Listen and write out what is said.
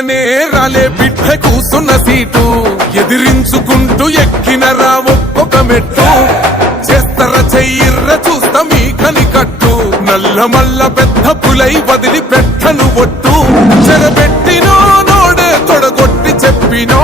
అడగనే రాలే బిడ్డ కూసున్న సీటు ఎదిరించుకుంటూ ఎక్కినరా ఒక్కొక్క మెట్టు చేస్తర చెయ్యిర్ర చూస్తా మీ కనికట్టు నల్ల మల్ల పెద్ద పులై వదిలి పెట్టను ఒట్టు చెరబెట్టినో నోడే తొడగొట్టి చెప్పినో